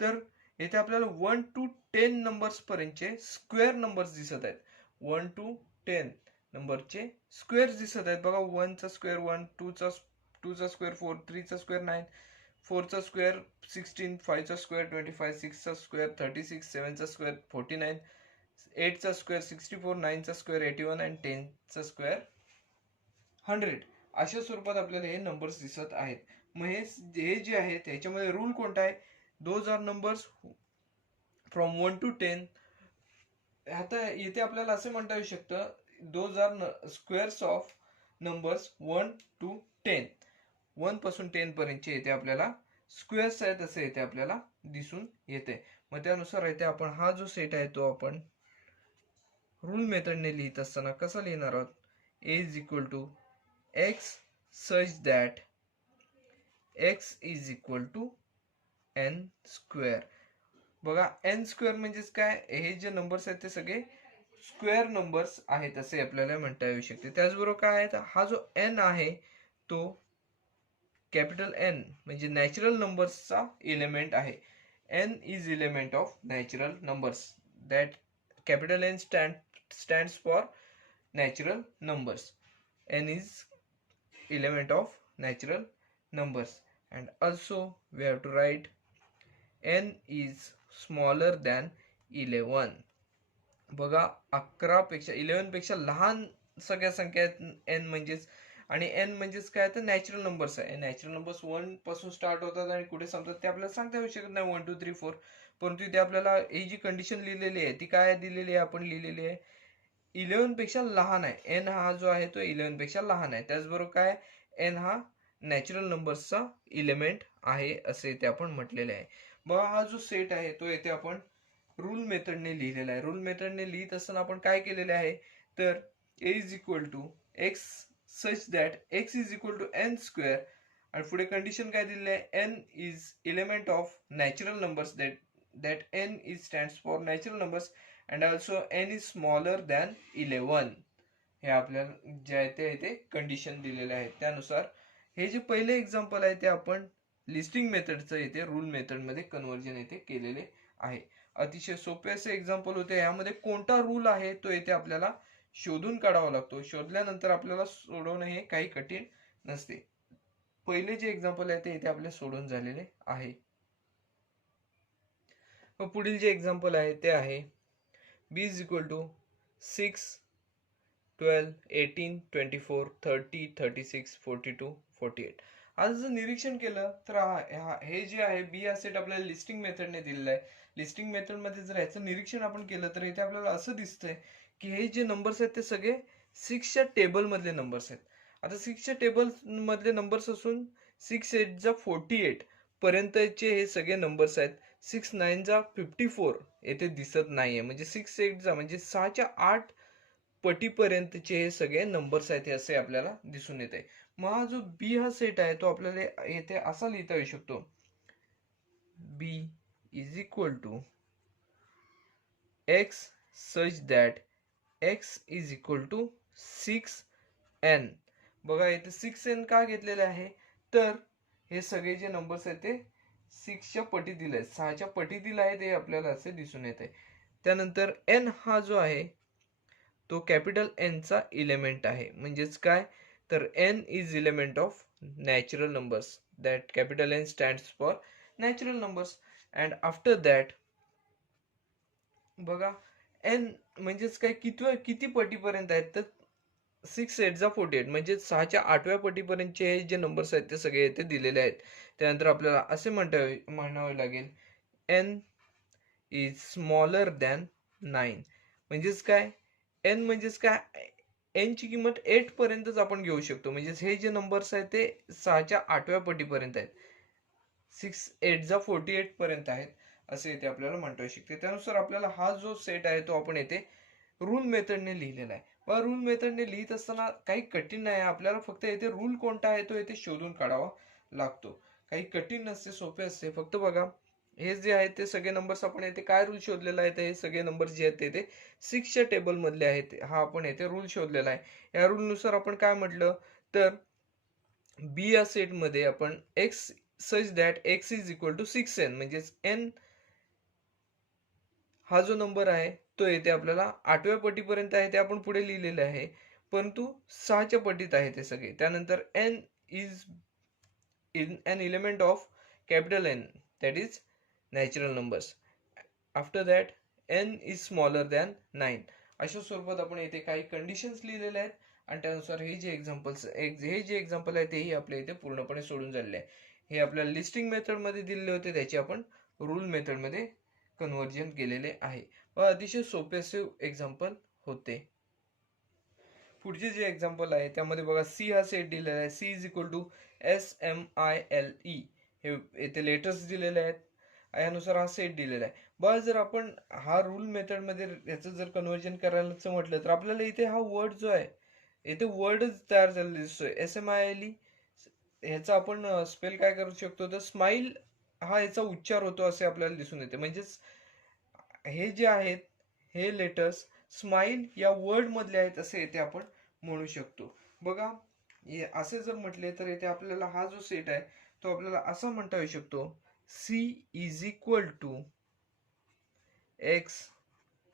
तर इथे आपल्याला 1 to 10 नंबर्स पर्यंतचे स्क्वेअर नंबर्स दिसत आहेत. 1 to 10 नंबरचे स्क्वेअर दिसत आहेत. बघा 1 चा स्क्वेअर 1, 2 चा स्क्वेअर 4, 3 चा स्क्वेअर 9, 4 चा स्क्वेअर 16, 5 चा स्क्वेअर 25, 6 चा स्क्वेअर 36, 7 चा स्क्वेअर 49, 8 चा स्क्वेअर 64, 9 चा स्क्वेअर 81 आणि 10 चा स्क्वेअर 100 अशा स्वरूपात आपल्याला हे नंबर्स दिसत आहेत. मग हे जे आहे त्याच्यामध्ये रूल कोणता आहे, those are numbers from 1 to 10. आता इथे आपल्याला असे म्हणता येऊ शकतं those are squares of numbers 1 to 10. 1 पासून 10 पर्यंतचे इथे आपल्याला स्क्वेअर्स आहेत असे इथे आपल्याला दिसून येते. मग त्यानुसार इथे आपण हा जो सेट आहे तो आपण रूल मेथडने लिहित असताना कसा लिहिणार आहोत, A is equal to x such that x is equal to n square. बघा n स्क्वेअर म्हणजेच काय, हे जे नंबर्स आहेत ते सगळे स्क्वेअर नंबर्स आहेत असे आपल्याला म्हणता येऊ शकते. त्याचबरोबर काय आहे, हा जो n आहे तो कॅपिटल N म्हणजे नॅचरल नंबर्सचा एलिमेंट आहे. n is element of natural numbers. That capital N stands for natural numbers. n is element of natural numbers and also we have to write n is smaller than 11. बघा 11 पेक्षा 11 पेक्षा लहान सगळ्या संख्या n म्हणजेच, आणि n म्हणजेच काय तर नॅचरल नंबर्स आहे. नॅचरल नंबर्स 1 पासून स्टार्ट होतात आणि कुठे संपतात ते आपल्याला सांगता येऊ शकत नाही 1 2 3 4. परंतु इथे आपल्याला ही जी कंडिशन लिहिलेली आहे ती काय दिलेली आहे, आपण लिहिलेली आहे 11 पेक्षा लहान आहे. n हा जो आहे तो 11 पेक्षा लहान आहे. त्याचबरोबर काय n हा नॅचरल नंबर्सचा एलिमेंट आहे असे इथे आपण म्हटलेले आहे. बघा हा जो सेट आहे तो येथे आपण रूल मेथडने लिहिलेला आहे. रूल मेथडने लिहित असताना आपण काय केलेले आहे तर a is equal to x such that x is equal to n square आणि पुढे कंडिशन काय दिलेली आहे, n is element of natural numbers that n is stands for natural numbers and also n is smaller than 11. हे आपल्याला जे आहे ते इथे कंडिशन दिलेले आहेत. त्यानुसार हे जे पहिले एक्झाम्पल आहे ते आपण लिस्टिंग मेथडचं इथे रूल मेथड मध्ये कन्वर्जन इथे केलेले आहे. अतिशय सोपे असे एक्झाम्पल होते. यामध्ये कोणता रूल आहे तो इथे आपल्याला शोधून काढावा लागतो. शोधल्यानंतर आपल्याला सोडवणं हे काही कठीण नसते. पहिले जे एक्झाम्पल आहे ते इथे आपले सोडून झालेले आहे. पुढील जे एक्झाम्पल आहे ते आहे b इज इक्वल टू 6 12 18 24 30 36 42 48. आज जर निरीक्षण केलं तर हे जे आहे बी हा सेट आपल्याला लिस्टिंग मेथडने दिलेला आहे. लिस्टिंग मेथड मध्ये जर याचं निरीक्षण आपण केलं तर इथे आपल्याला असं दिसतंय की हे जे नंबर्स आहेत ते सगळे 6च्या टेबल मधले नंबर्स आहेत. आता 6च्या टेबल मधले नंबर्स असून 6 8 जा 48 पर्यंतचे हे सगळे नंबर्स आहेत. 6 9 जा 54 येथे दिसत नाहीये, म्हणजे 6 8 जा म्हणजे 6च्या 8 पटीपर्यंतचे हे सगळे नंबर्स आहेत असे आपल्याला दिसून येत आहे. मग हा जो बी हा सेट आहे तो आपल्याला येथे असा लिहिता येऊ शकतो, B is equal to x such that x is equal to 6n. बघा इथे 6n का घेतलेले आहे तर हे सगळे जे नंबर्स आहेत ते 6च्या पटीतील आहेत, 6च्या पटीतील आहेत हे आपल्याला असे दिसून येत आहे. त्यानंतर n हा जो आहे तो कॅपिटल N चा एलिमेंट आहे. म्हणजेच काय तर n is element of natural numbers that capital N stands for natural numbers. And after that बघा n म्हणजेच काय किती पटीपर्यंत आहेत तर 6 8 म्हणजे 6च्या 8व्या पटीपर्यंतचे हे जे नंबर्स आहेत ते सगळे इथे दिलेले आहेत. त्यानंतर आपल्याला असे म्हणावे लागेल n इज स्मॉलर दॅन 9. म्हणजेच काय n म्हणजेच काय n ची किंमत 8 पर्यंतच आपण घेऊ शकतो. म्हणजेच हे जे नंबर्स आहेत ते 6च्या 8व्या पटीपर्यंत आहेत. 6 8 48 पर्यंत आहेत असे इथे आपल्याला म्हणता येऊ शकते. त्यानुसार आपल्याला हा जो सेट आहे तो आपण येथे रूल मेथडने लिहिलेला आहे. व रूल मेथडने लिहित असताना काही कठीण नाही, आपल्याला फक्त येथे रूल कोणता आहे तो येथे शोधून काढावा लागतो. काही कठीण नसते, सोपे असते. फक्त बघा हे जे आहेत ते सगळे नंबर्स आपण येथे काय रूल शोधलेला आहे, हे सगळे नंबर्स जे आहेत ते 6च्या टेबल मधले आहेत. हा आपण येथे रूल शोधलेला आहे. या रूल नुसार आपण काय म्हटलं तर बी या सेट मध्ये आपण x such that x is equal to 6n म्हणजेच n हा जो नंबर आहे तो येथे आपल्याला 8व्या पटीपर्यंत आहे ते आपण पुढे लिहिलेले आहे, परंतु 6च्या पटीत आहे ते सगळे. त्यानंतर n is in an element of capital N, that is natural numbers. After that n is smaller than 9. अशा स्वरूपात आपण येथे काही कंडिशन्स लिहिलेल्या आहेत आणि त्यानुसार हे जे एक्झाम्पल आहे तेही आपल्या इथे पूर्णपणे सोडून झालेले आहे. हे आपल्याला लिस्टिंग मेथड मध्ये दिलेले होते, त्याचे आपण रूल मेथड मध्ये कन्व्हर्जन केलेले आहे व अतिशय सोपे असे एक्झाम्पल होते. पुढचे जे एक्झाम्पल आहे त्यामध्ये बघा सी हा सेट दिलेला आहे. C is equal to SMILE हे येथे लेटर्स दिलेले आहेत. यानुसार हा सेट दिलेला आहे. बघा जर आपण हा रूल मेथड मध्ये याचं जर कन्व्हर्जन करायचं म्हटलं तर आपल्याला इथे हा वर्ड जो आहे इथे वर्डच तयार झालेला दिसतोय. SMILE ह्याचा आपण स्पेल काय करू शकतो तर स्माइल हा याचा उच्चार होतो असे आपल्याला दिसून येते. म्हणजेच हे जे आहेत हे लेटर्स स्माइल या वर्ड मधले आहेत असे येथे आपण म्हणू शकतो. बघा असे जर म्हटले तर येथे आपल्याला हा जो सेट आहे तो आपल्याला असा म्हणता येऊ शकतो. C is equal to x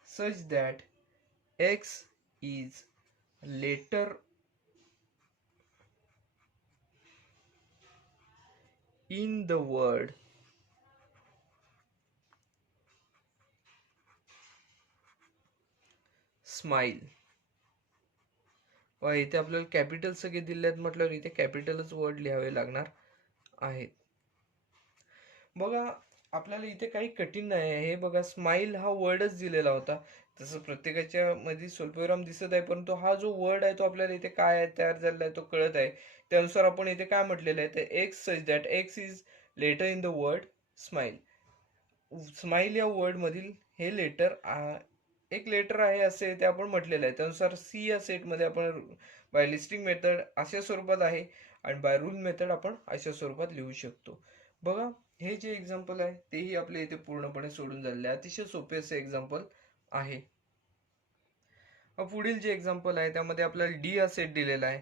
such that x is later in the word smile. व इथे आपल्याला कॅपिटल सगळे दिले आहेत म्हटल्यावर इथे कॅपिटलच वर्ड लिहावे लागणार आहेत. बघा आपल्याला इथे काही कठीण नाही आहे. हे बघा स्माइल हा वर्डच दिलेला होता, तसं प्रत्येकाच्या मध्ये स्वल्पविराम दिसत आहे, परंतु हा जो वर्ड आहे तो आपल्याला इथे काय आहे तयार झालेला आहे तो कळत आहे. त्यानुसार आपण इथे काय म्हटलेलं आहे तर X such that x is letter in the word smile. Smile या वर्ड मधील हे लेटर एक लेटर आहे असे इथे आपण म्हटलेलं आहे. त्यानुसार सी या सेट मध्ये आपण बाय लिस्टिंग मेथड अशा स्वरूपात आहे आणि बाय रूल मेथड आपण अशा स्वरूपात लिहू शकतो. बघा हे जे एक्झाम्पल आहे तेही आपल्या इथे पूर्णपणे सोडून झालेले आहे. अतिशय सोपे असे एक्झाम्पल आहे. पुढील जे एक्झाम्पल आहे त्यामध्ये आपल्याला डी हा सेट दिलेला आहे.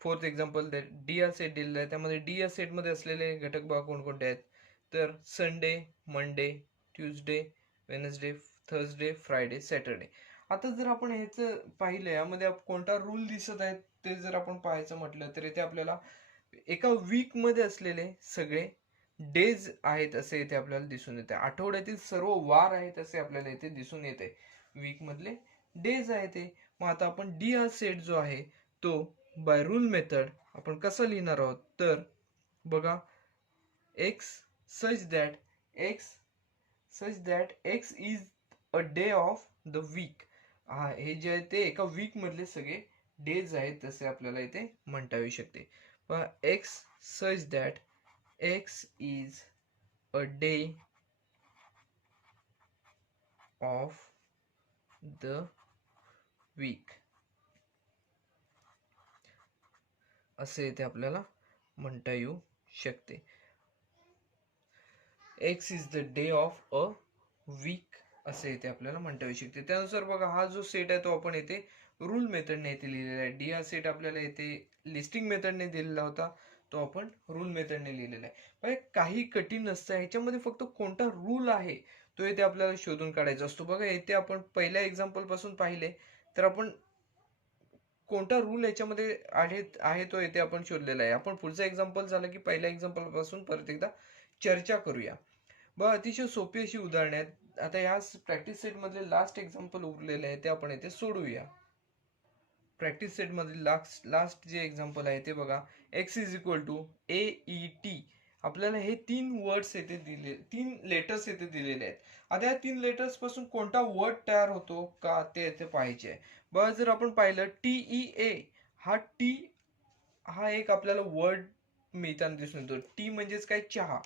फोर्थ एक्झाम्पल डी हा सेट दिलेला आहे. त्यामध्ये डी या सेट मध्ये असलेले घटक बघा कोणकोणते आहेत तर Sunday, Monday, Tuesday, Wednesday, Thursday, Friday, Saturday. आता जर आपण ह्याचं पाहिलं यामध्ये कोणता रूल दिसत आहे ते जर आपण पाहायचं म्हटलं तर इथे आपल्याला एका वीक मध्ये असलेले सगळे डेज आहेत असे इथे आपल्याला दिसून येते. आठवड्यातील सर्व वार आहेत असे आपल्याला इथे दिसून येते. वीक मधले डेज आहे ते. मग आता आपण डी हा सेट जो आहे तो बाय रूल मेथड आपण कसा लिहिणार आहोत तर बघा X such that x is a day of the week. हा हे जे आहे ते एका वीक मधले सगळे डेज आहेत तसे आपल्याला इथे म्हणता येऊ शकते. X such that x is a day of the week असे इथे आपल्याला म्हणता येऊ शकते. x is the day of a week असे इथे आपल्याला म्हणता येऊ शकते. त्यानुसार बघा हा जो सेट आहे तो आपण इथे रूल मेथडने इथे लिहिलेला आहे. डी हा सेट आपल्याला इथे लिस्टिंग मेथडने दिलेला होता, तो आपण रूल मेथडने लिहिलेला आहे. काही कठीण नसतं, ह्याच्यामध्ये फक्त कोणता रूल आहे तो इथे आपल्याला शोधून काढायचा असतो. बघा इथे आपण पहिल्या एक्झाम्पल पासून पाहिले तर आपण कोणता रूल याच्यामध्ये आहे तो येथे आपण शोधलेला आहे. आपण पुढचा एक्झाम्पल झालं की पहिल्या एक्झाम्पल पासून परत एकदा चर्चा करूया. बघा अतिशय सोपी अशी उदाहरणे आहेत. आता या प्रॅक्टिस सेट मधले लास्ट एक्झाम्पल उरलेले आहे ते आपण येथे सोडवूया. प्रॅक्टिस सेट मधील लास्ट जे एक्झाम्पल आहे ते बघा. X is equal to AET. आपल्याला हे 3 वर्ड्स येथे दिले, 3 लेटर्स येथे दिलेले आहेत. आता या 3 लेटर्स पासून कोणता वर्ड तयार होतो का ते येथे पाहिजे आहे. बघा जर आपण पाहिलं TEA, हा टी हा एक आपल्याला वर्ड मिळताना दिसून येतो. टी म्हणजेच काय, चहा.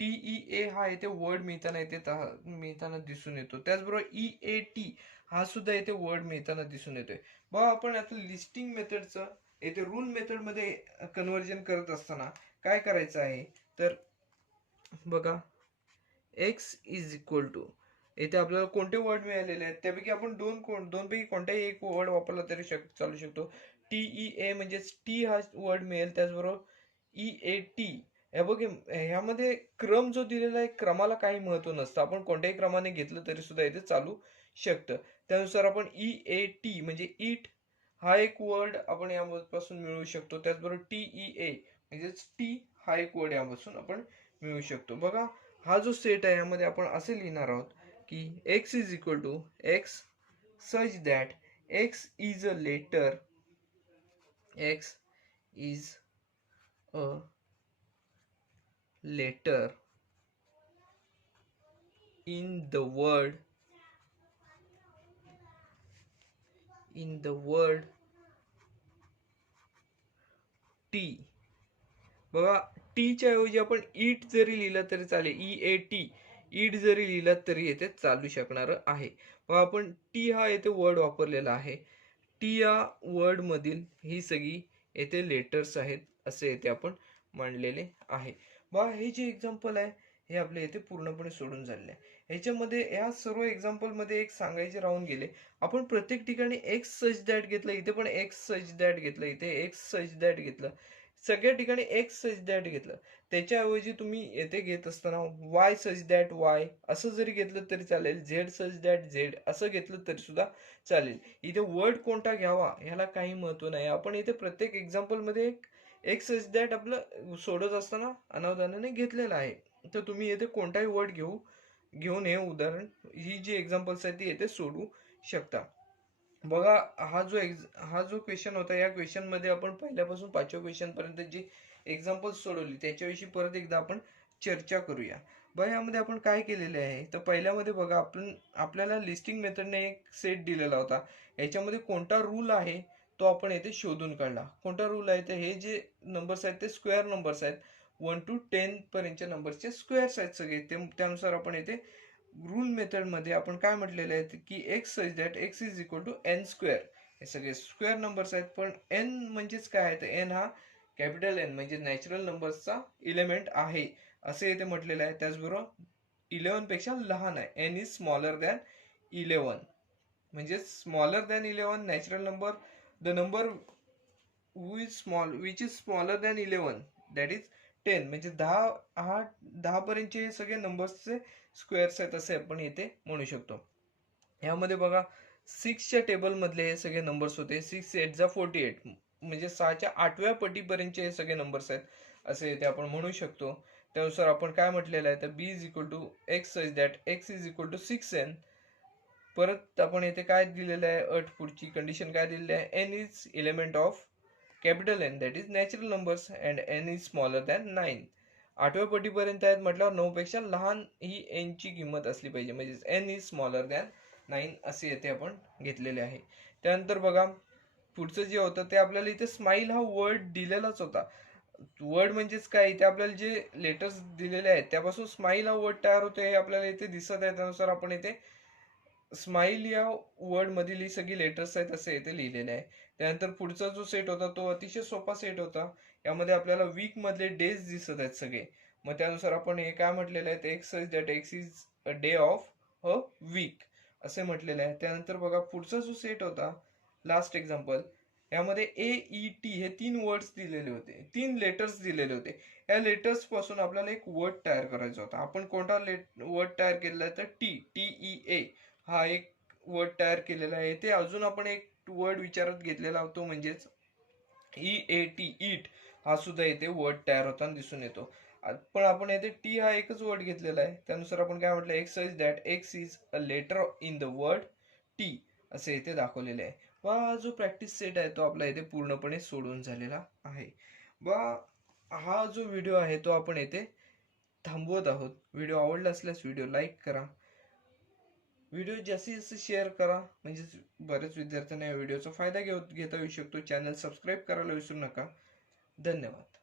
TEA हा इथे वर्ड मिळताना दिसून येतो. त्याचबरोबर EAT हा सुद्धा इथे वर्ड मिळताना दिसून येतोय. बघा आपण आता लिस्टिंग मेथडचं इथे रूल मेथड मध्ये कन्वर्जन करत असताना काय करायचं आहे तर बघा एक्स इज इक्वल टू, इथे आपल्याला कोणते वर्ड मिळालेले आहेत त्यापैकी आपण दोन पैकी कोणताही एक वर्ड वापरला तरी चालू शकतो. TEA म्हणजेच टी हा वर्ड मिळेल. त्याचबरोबर EAT, हे बघ ह्यामध्ये क्रम जो दिलेला आहे क्रमाला काही महत्व नसतं. आपण कोणत्याही क्रमाने घेतलं तरी सुद्धा इथे चालू शकतं. त्यानुसार आपण EAT म्हणजे इट हा एक वर्ड आपण यापासून मिळवू शकतो. त्याचबरोबर TEA म्हणजेच टी हा एक वर्ड यापासून आपण मिळवू शकतो. बघा हा जो सेट आहे यामध्ये आपण असे लिहिणार आहोत की X is equal to x such that x is a letter, X is a letter in the word T. बघा टीच्या ऐवजी आपण इट जरी लिहिलं तरी चालेल. EAT इट जरी लिहिलं तरी येथे चालू शकणार आहे. बघा आपण टी हा येथे वर्ड वापरलेला आहे. टी या वर्ड मधील ही सगळी येथे लेटर्स आहेत असे येथे आपण मांडलेले आहे. बघा हे जे एक्झाम्पल आहे हे आपल्या येथे पूर्णपणे सोडून झालेले आहे. ह्याच्यामध्ये या सर्व एक्झाम्पल मध्ये एक सांगायचे राहून गेले. आपण प्रत्येक ठिकाणी एक्स सच दॅट घेतलं, इथे पण एक्स सच दॅट घेतलं, इथे एक्स सच दॅट घेतलं, सगळ्या ठिकाणी एक्स सच दॅट घेतलं. त्याच्याऐवजी तुम्ही येथे घेत असताना वाय सच दॅट वाय असं जरी घेतलं तरी चालेल, झेड सच दॅट झेड असं घेतलं तरी सुद्धा चालेल. इथे वर्ड कोणता घ्यावा ह्याला काही महत्व नाही. आपण इथे प्रत्येक एक्झाम्पल मध्ये एक सच दॅट आपलं सोडत असताना अनावधानाने घेतलेलं आहे. तर तुम्ही येथे कोणताही वर्ड घेऊन हे उदाहरण, ही जी एक्झाम्पल्स आहेत ती येथे सोडू शकता. बघा हा जो क्वेश्चन होता, या क्वेश्चन मध्ये आपण पहिल्यापासून 5व्या क्वेश्चन पर्यंत जी एक्झाम्पल सोडवली त्याच्याविषयी परत एकदा आपण चर्चा करूया. बघा यामध्ये आपण काय केलेले आहे तर पहिल्यामध्ये बघा आपल्याला लिस्टिंग मेथडने एक सेट दिलेला होता. याच्यामध्ये कोणता रूल आहे तो आपण येथे शोधून काढला. कोणता रूल आहे तर हे जे नंबर्स आहेत ते स्क्वेअर नंबर्स आहेत. 1 to 10 पर्यंतच्या नंबरचे स्क्वेअर्स आहेत सगळे. त्यानुसार आपण येथे रूल मेथड मध्ये आपण काय म्हटलेले आहे की X such that x is equal to N square. हे सगळे स्क्वेअर नंबर्स आहेत. पण एन म्हणजेच काय आहे तर एन हा कॅपिटल एन म्हणजे नॅचरल नंबर्सचा इलेमेंट आहे असे इथे म्हटलेलं आहे. त्याचबरोबर 11 पेक्षा लहान आहे. एन इज स्मॉलर दॅन 11 म्हणजे smaller than 11 natural number, the number which is smaller than 11 that is 10 म्हणजे 10 पर्यंतचे हे सगळे नंबर्सचे स्क्वेअर्स आहेत असे आपण इथे म्हणू शकतो. यामध्ये बघा 6च्या टेबल मधले हे सगळे नंबर्स होते. 6 8 जा 48 म्हणजे 6च्या 8व्या पटीपर्यंतचे हे सगळे नंबर्स आहेत असे इथे आपण म्हणू शकतो. त्यानुसार आपण काय म्हटलेलं आहे तर B is equal to x such that x is equal to 6n. परत आपण इथे काय दिलेलं आहे, अट पुढची कंडिशन काय दिलेली आहे, N is element of capital N that is natural numbers and N is smaller than 9. 8व्या पटीपर्यंत आहेत म्हटल्यावर 9 पेक्षा लहान ही एन ची किंमत असली पाहिजे म्हणजे एन इज स्मॉलर दॅन 9 असे येथे आपण घेतलेले आहे. त्यानंतर बघा पुढचं जे होतं ते आपल्याला इथे स्माइल हा वर्ड दिलेलाच होता. वर्ड म्हणजेच काय, इथे आपल्याला जे लेटर्स दिलेले आहेत त्यापासून स्माइल हा वर्ड तयार होतो हे आपल्याला इथे दिसत आहे. त्यानुसार आपण इथे स्माइल या वर्ड मधील ही सगळी लेटर्स आहेत असे इथे लिहिलेले आहे. त्यानंतर पुढचा जो सेट होता तो अतिशय सोपा सेट होता. यामध्ये आपल्याला वीक मधले डेज दिसत आहेत सगळे. मग त्यानुसार आपण हे काय म्हटलेलं आहे, x such that x is a day of a week असे म्हटलेलं आहे. त्यानंतर बघा पुढचा जो सेट होता लास्ट एक्झाम्पल, यामध्ये AET हे 3 वर्ड्स दिलेले होते, 3 लेटर्स दिलेले होते. या लेटर्स पासून आपल्याला एक वर्ड तयार करायचा होता. आपण कोणता वर्ड तयार केलेला आहे तर TEA हा एक वर्ड तयार केलेला आहे. ते अजून आपण एक वर्ड विचारात घेतलेला होतो, म्हणजेच EAT ईट हा सुद्धा इथे वर्ड तयार होताना दिसून येतो. पण आपण येथे टी हा एकच वर्ड घेतलेला आहे. त्यानुसार आपण काय म्हटलं, X that x is a letter in the word T असे इथे दाखवलेले आहे. वा जो प्रॅक्टिस सेट आहे तो आपला इथे पूर्णपणे सोडून झालेला आहे. वा हा जो व्हिडिओ आहे तो आपण येथे थांबवत आहोत. व्हिडिओ आवडला असल्यास व्हिडिओ लाईक करा, व्हिडिओ जास्तीत जास्त शेअर करा, म्हणजे बरेच विद्यार्थ्यांना या व्हिडिओचा फायदा घेता येऊ शकतो. चॅनल सबस्क्राईब करायला विसरू नका. धन्यवाद.